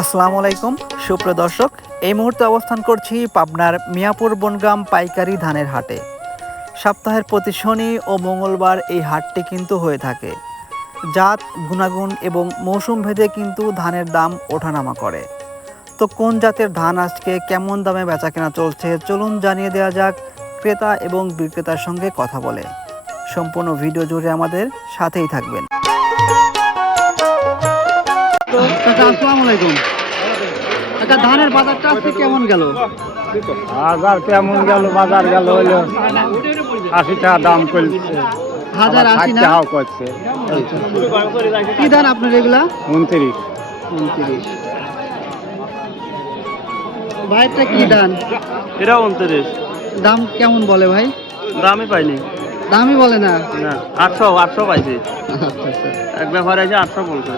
আসসালামু আলাইকুম সুপ্রিয় দর্শক, এই মুহূর্তে অবস্থান করছি পাবনার মিয়াপুর বনগ্রাম পাইকারি ধানের হাটে। সপ্তাহের প্রতি শনি ও মঙ্গলবার এই হাটটি কিন্তু হয়ে থাকে। জাত, গুণাগুণ এবং মৌসুম ভেদে কিন্তু ধানের দাম ওঠানামা করে। তো কোন জাতের ধান আজকে কেমন দামে বেচাকেনা চলছে চলুন জানিয়ে দেওয়া যাক ক্রেতা এবং বিক্রেতার সঙ্গে কথা বলে। সম্পূর্ণ ভিডিও জুড়ে আমাদের সাথেই থাকবেন। আসসালামু আলাইকুম। ধানের বাজারটা আজকে কেমন গেল? বাজার কেমন গেল? বাজার গেল হইলো 80 টাকা দাম করছে। 1080 না? করছে। কি ধান আপনার এগুলা? 29। ভাইটা কি ধান? এটা 29। দাম কেমন বলে ভাই? দামই পাইনি। দামই বলে না? না, 800 পাইছি। আচ্ছা। এক ব্যাপারে আছে 800 বলছে।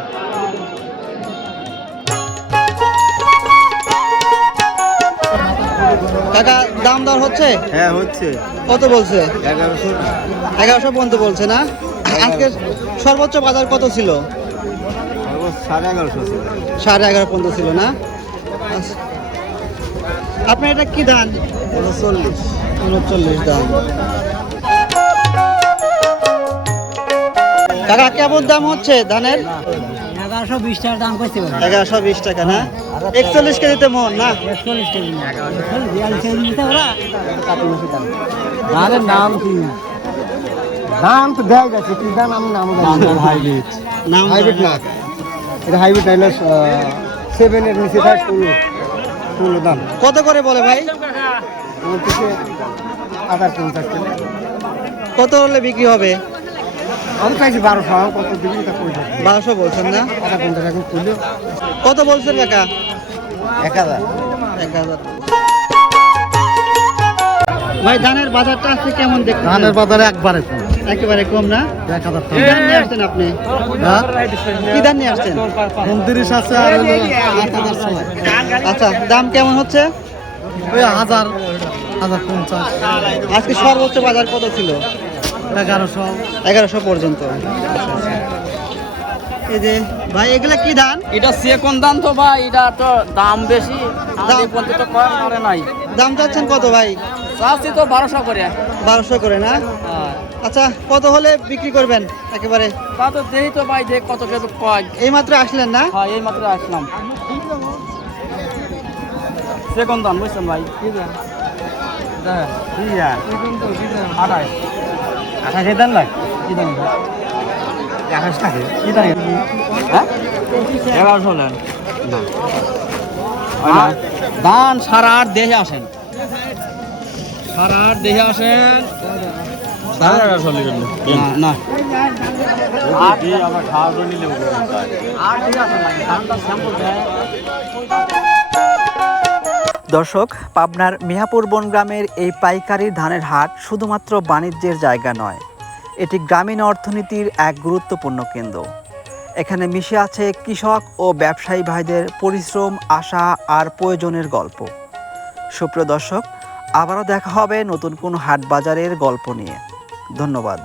কাকা দাম দর হচ্ছে? হ্যাঁ হচ্ছে। কত বলছে? 1100 পর্যন্ত বলছে না? আজকে সর্বোচ্চ বাজার কত ছিল? 1150 ছিল। 11.5 পর্যন্ত ছিল না? আচ্ছা। আপনার এটা কি ধান? 39 ধান। কাকা কেমন দাম হচ্ছে ধানের? 1120 টাকা দাম করছে। 1120 টাকা না? 41 কেজিতে মন না? 41 কেজি না। 42 কেজি নিতে ওরা। ধানের নাম কি? দাম তো দেয়া গেছে, কি দাম আমি নাম জানি না। হাইব্রিড। নাম হাইব্রিড না। এটা হাইব্রিড নাইলে 7 এর নিচে থাকে ফুল দাম। কত করে বলে ভাই? ওর থেকে 58 টাকা। কত হলে বিক্রি হবে? আমি চাইছি 1200 কত দিবি তা কই যাবে। 1200 বলছেন না? 58 টাকা তুললো। কত বলছেন কাকা? 1000। 1000। ভাই ধানের বাজারটা আজকে কেমন দেখছেন? ধানের বাজারে একবারে কম। একেবারে কম না? 1000 কি ধান নিয়ে আসছেন আপনি? হ্যাঁ? কি ধান নিয়ে আসছেন? 29 আছে আর হলো 8000। আচ্ছা, দাম কেমন হচ্ছে? ওই 1050। আজকে সর্বোচ্চ বাজার কত ছিল? 1100। 1100 পর্যন্ত। এই যে ভাই এগুলা কি ধান? এটা কোন দাম তো ভাই, এটা তো দাম বেশি। দাম পর্যন্ত তো কম করে নাই। দাম চাচ্ছেন কত ভাই? চাচ্ছি তো 1200 করে। 1200 করে না? আচ্ছা, কত হলে বিক্রি করবেন একেবারে? তা তো দেই তো ভাই, দেখ কত কেজি কয়। এই মাত্র আসলেন না? হ্যাঁ, এই মাত্র আসলাম। কোন দাম বুঝছেন ভাই? কি দাম? আঠাশ। 28 দাম লাগ। কি দাম? 28 টাকা। কি দাম? হ্যাঁ, 1100 নেন না। দান সারা 8 দেহে আসেন, সারা 8 দেহে আসেন। না দর্শক, পাবনার মিয়াপুর বনগ্রামের এই পাইকারি ধানের হাট শুধুমাত্র বাণিজ্যের জায়গা নয়, এটি গ্রামীণ অর্থনীতির এক গুরুত্বপূর্ণ কেন্দ্র। এখানে মিশে আছে কৃষক ও ব্যবসায়ী ভাইদের পরিশ্রম, আশা আর প্রয়োজনের গল্প। সুপ্রিয় দর্শক, আবারও দেখা হবে নতুন কোনো হাট বাজারের গল্প নিয়ে। ধন্যবাদ।